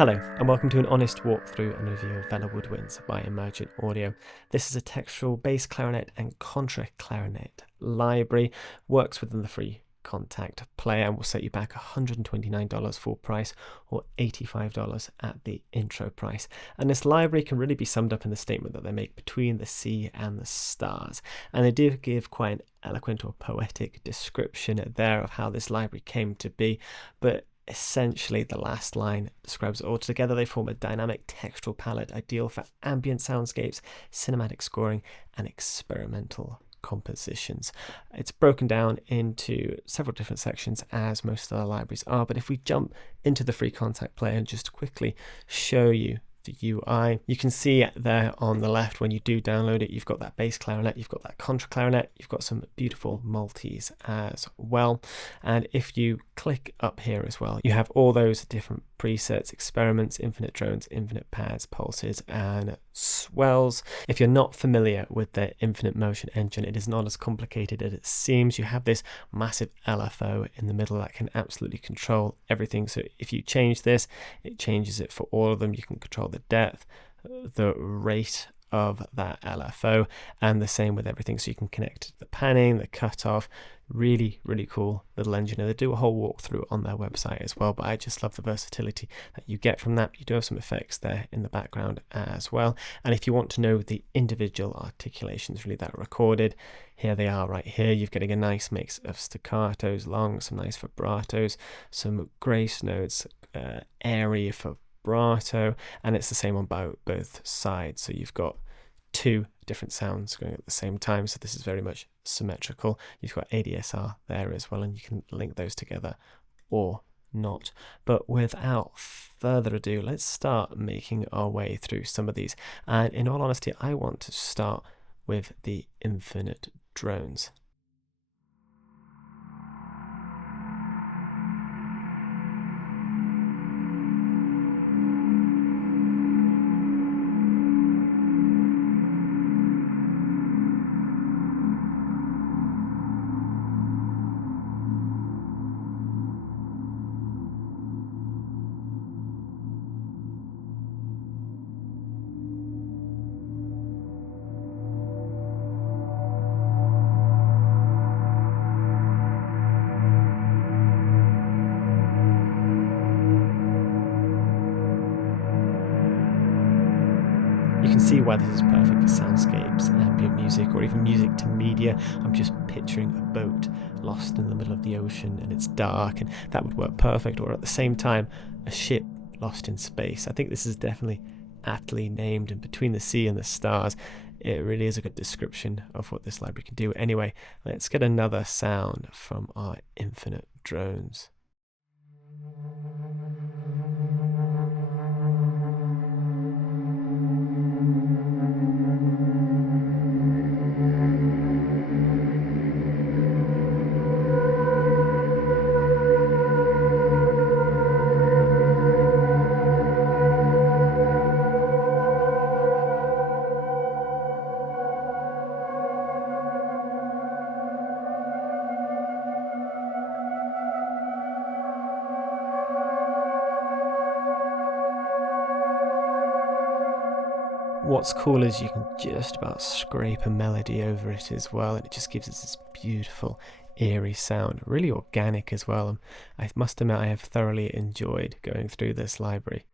Hello, and welcome to an honest walkthrough and review of Vela Woodwinds by Emergent Audio. This is a textural bass clarinet and Contra Clarinet library, works within the free Kontakt Player, and will set you back $129 full price or $85 at the intro price. And this library can really be summed up in the statement that they make between the sea and the stars. And they do give quite an eloquent or poetic description there of how this library came to be, but essentially the last line describes it all. Together they form a dynamic textural palette ideal for ambient soundscapes, cinematic scoring, and experimental compositions. It's broken down into several different sections, as most of the libraries are, but if we jump into the free Kontakt Player and just quickly show you the UI, you can see there on the left when you do download it, you've got that bass clarinet, you've got that contra clarinet, you've got some beautiful multis as well. And if you click up here as well, you have all those different presets: experiments, infinite drones, infinite pads, pulses, and swells. If you're not familiar with the infinite motion engine, it is not as complicated as it seems. You have this massive LFO in the middle that can absolutely control everything. So if you change this, it changes it for all of them. You can control the depth, the rate of that LFO, and the same with everything. So you can connect to the panning, the cutoff. Really cool little engine. They do a whole walkthrough on their website as well, but I just love the versatility that you get from that. You do have some effects there in the background as well. And if you want to know the individual articulations really that are recorded, here they are right here. You're getting a nice mix of staccatos, long, some nice vibratos, some grace notes, airy vibrato, and it's the same on both sides. So you've got two different sounds going at the same time, so this is very much symmetrical. You've got ADSR there as well, and you can link those together or not. But without further ado, let's start making our way through some of these. And in all honesty, I want to start with the infinite drones. You can see why this is perfect for soundscapes, ambient music, or even music to media. I'm just picturing a boat lost in the middle of the ocean and it's dark, and that would work perfect. Or at the same time, a ship lost in space. I think this is definitely aptly named, and between the sea and the stars, it really is a good description of what this library can do. Anyway, let's get another sound from our infinite drones. What's cool is you can just about scrape a melody over it as well, and it just gives us this beautiful eerie sound, really organic as well. I must admit I have thoroughly enjoyed going through this library.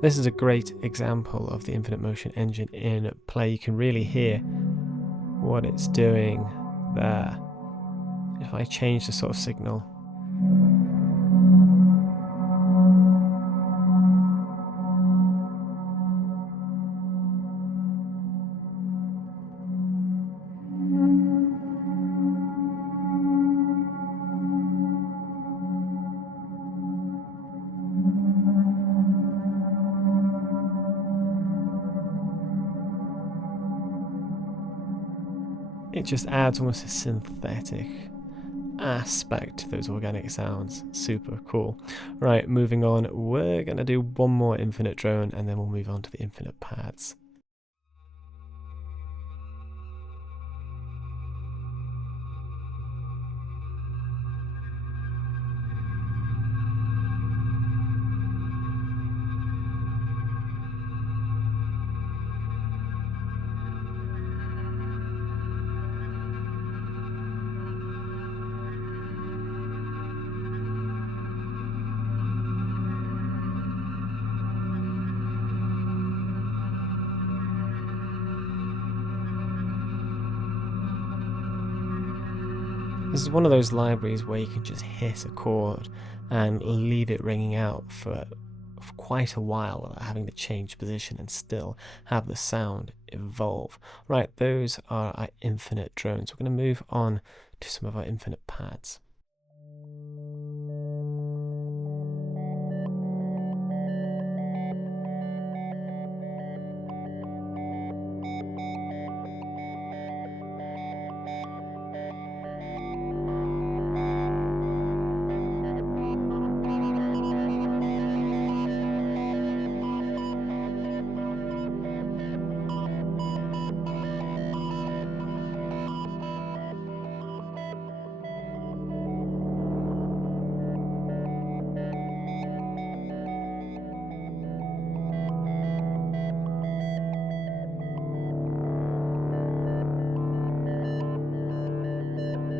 This is a great example of the infinite motion engine in play. You can really hear what it's doing there. If I change the sort of signal, it just adds almost a synthetic aspect to those organic sounds. Super cool. Right, moving on, we're going to do one more infinite drone and then we'll move on to the infinite pads. This is one of those libraries where you can just hit a chord and leave it ringing out for quite a while without having to change position and still have the sound evolve. Right, those are our infinite drones. We're going to move on to some of our infinite pads.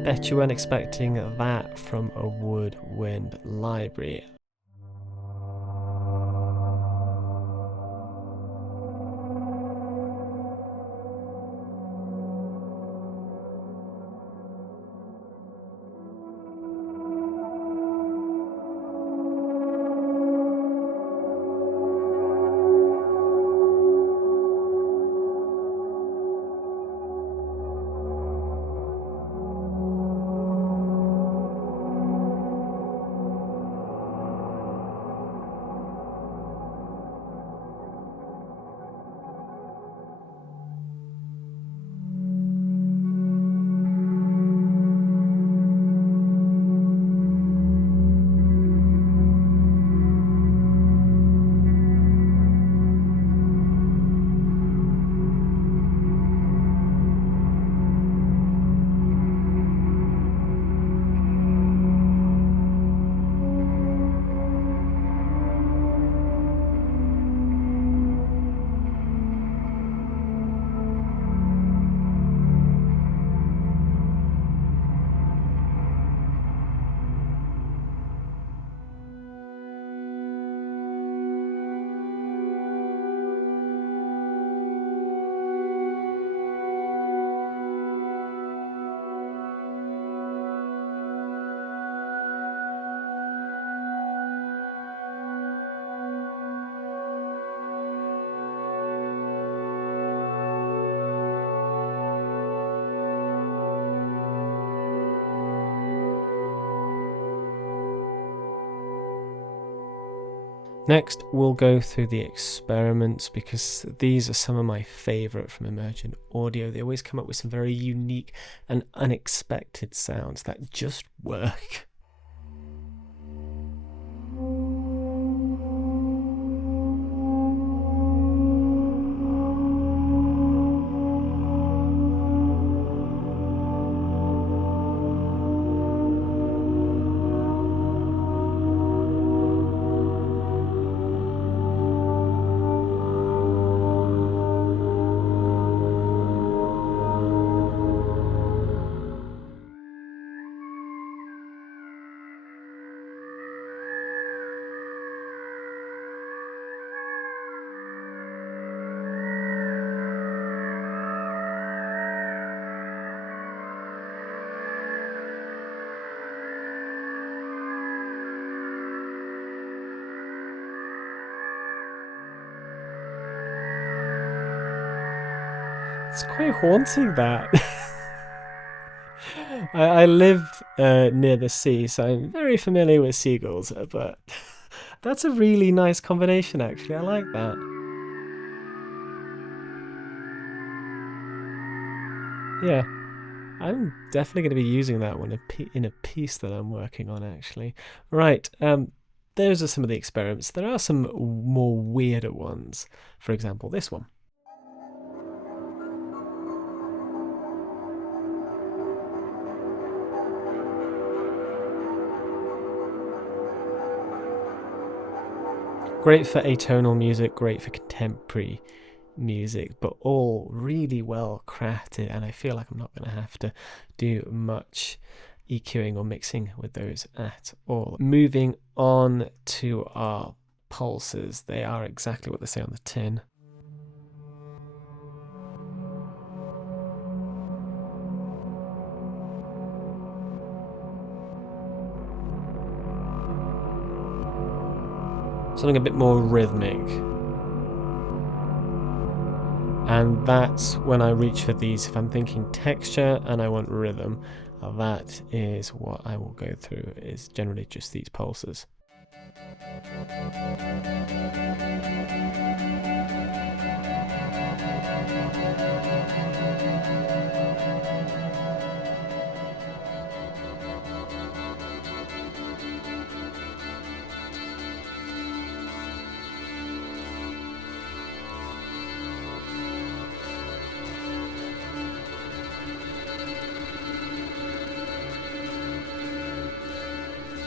Bet you weren't expecting that from a woodwind library. Next, we'll go through the experiments because these are some of my favourite from Emergent Audio. They always come up with some very unique and unexpected sounds that just work. It's quite haunting, that. I live near the sea, so I'm very familiar with seagulls, but that's a really nice combination, actually. I like that. Yeah. I'm definitely going to be using that one in a piece that I'm working on, actually. Right, those are some of the experiments. There are some more weirder ones. For example, this one. Great for atonal music, great for contemporary music, but all really well crafted, and I feel like I'm not going to have to do much EQing or mixing with those at all. Moving on to our pulses, they are exactly what they say on the tin. Something a bit more rhythmic. And that's when I reach for these. If I'm thinking texture and I want rhythm, that is what I will go through, is generally just these pulses.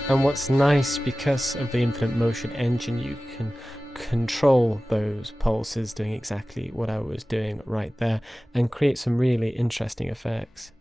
And what's nice, because of the infinite motion engine, you can control those pulses doing exactly what I was doing right there and create some really interesting effects.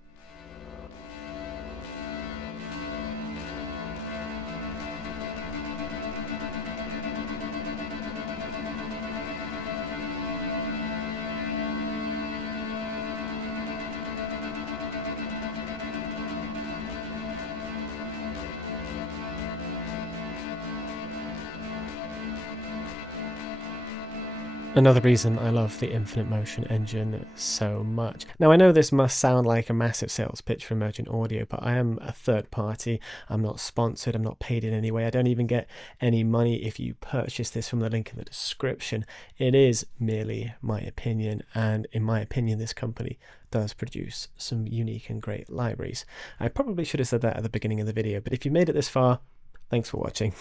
Another reason I love the Infinite Motion engine so much. Now, I know this must sound like a massive sales pitch for Emergent Audio, but I am a third party. I'm not sponsored, I'm not paid in any way. I don't even get any money if you purchase this from the link in the description. It is merely my opinion, and in my opinion, this company does produce some unique and great libraries. I probably should have said that at the beginning of the video, but if you made it this far, thanks for watching.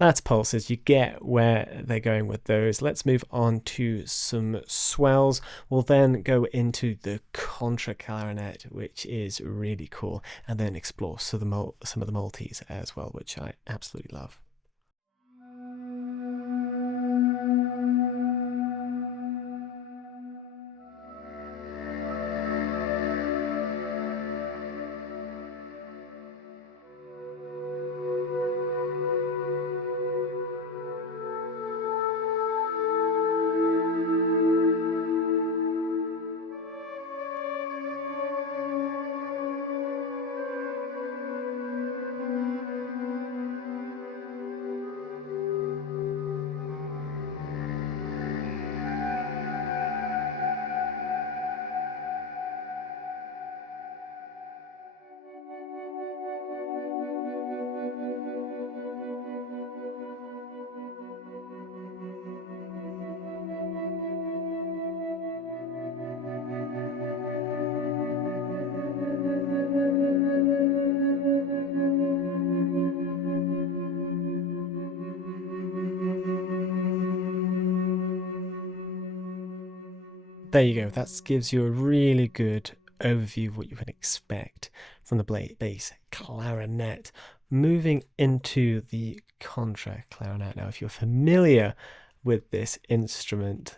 That's pulses. You get where they're going with those. Let's move on to some swells. We'll then go into the Contra Clarinet, which is really cool, and then explore some of the multis as well, which I absolutely love. There you go, that gives you a really good overview of what you can expect from the bass clarinet. Moving into the Contra Clarinet. Now, if you're familiar with this instrument,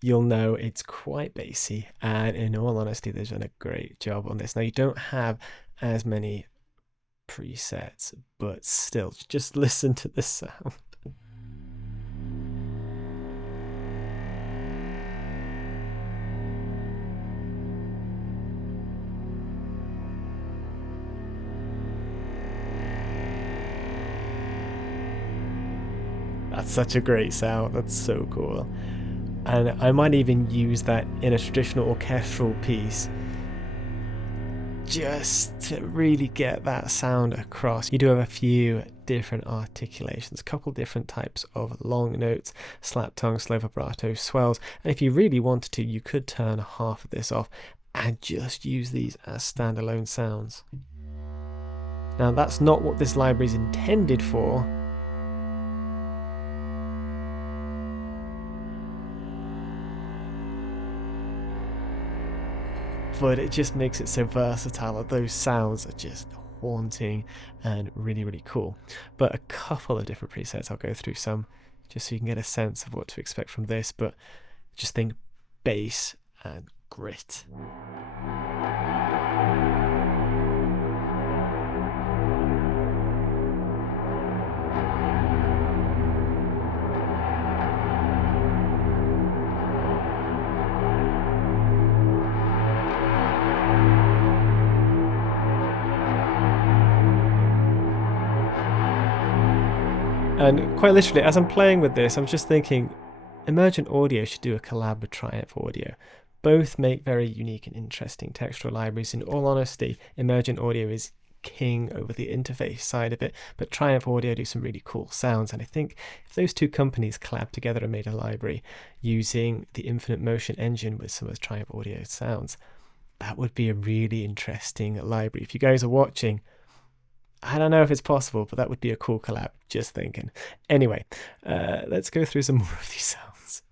you'll know it's quite bassy, and in all honesty, they've done a great job on this. Now, you don't have as many presets, but still, just listen to the sound. That's such a great sound. That's so cool. And I might even use that in a traditional orchestral piece just to really get that sound across. You do have a few different articulations, a couple different types of long notes, slap tongue, slow vibrato, swells, and if you really wanted to, you could turn half of this off and just use these as standalone sounds. Now that's not what this library is intended for, but it just makes it so versatile that those sounds are just haunting and really, really cool. But a couple of different presets, I'll go through some just so you can get a sense of what to expect from this, but just think bass and grit. And quite literally, as I'm playing with this, I'm just thinking Emergent Audio should do a collab with Triumph Audio. Both make very unique and interesting textural libraries. In all honesty, Emergent Audio is king over the interface side of it, but Triumph Audio do some really cool sounds. And I think if those two companies collabed together and made a library using the Infinite Motion engine with some of Triumph Audio sounds, that would be a really interesting library. If you guys are watching, I don't know if it's possible, but that would be a cool collab, just thinking. Anyway, let's go through some more of these sounds.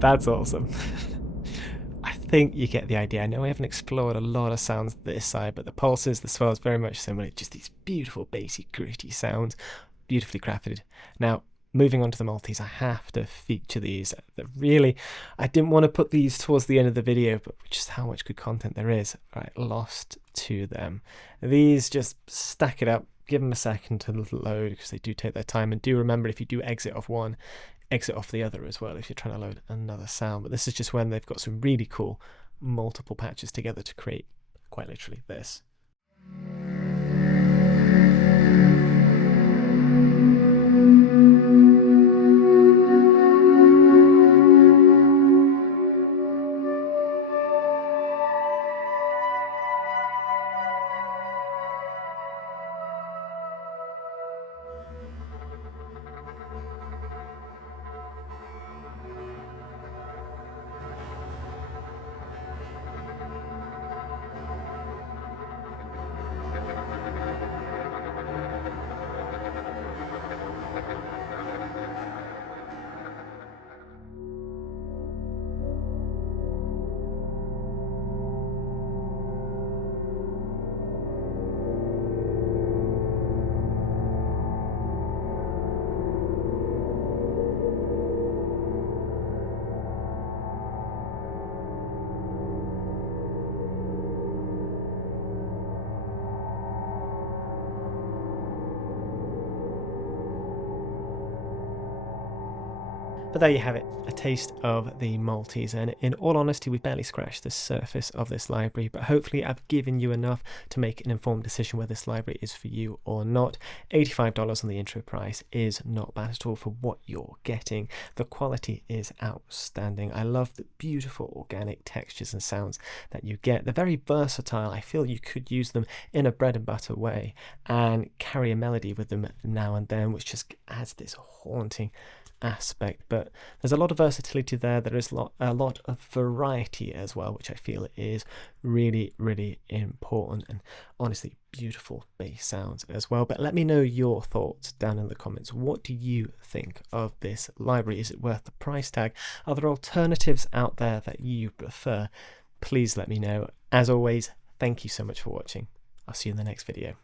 That's awesome. I think you get the idea. I know I haven't explored a lot of sounds this side, but the pulses, the swells, very much similar. Just these beautiful, bassy, gritty sounds, beautifully crafted. Now, moving on to the multis, I have to feature these. Really, I didn't want to put these towards the end of the video, but just how much good content there is. Right, lost to them. These just stack it up. Give them a second to load because they do take their time. And do remember, if you do exit off one, exit off the other as well if you're trying to load another sound. But this is just when they've got some really cool multiple patches together to create quite literally this. But there you have it, a taste of the multis, and in all honesty we've barely scratched the surface of this library, but hopefully I've given you enough to make an informed decision whether this library is for you or not. $85 on the intro price is not bad at all for what you're getting. The quality is outstanding. I love the beautiful organic textures and sounds that you get. They're very versatile. I feel you could use them in a bread and butter way and carry a melody with them now and then, which just adds this haunting aspect. But there's a lot of versatility there. There is a lot of variety as well, which I feel is really, really important, and honestly beautiful bass sounds as well. But let me know your thoughts down in the comments. What do you think of this library? Is it worth the price tag? Are there alternatives out there that you prefer? Please let me know. As always, thank you so much for watching. I'll see you in the next video.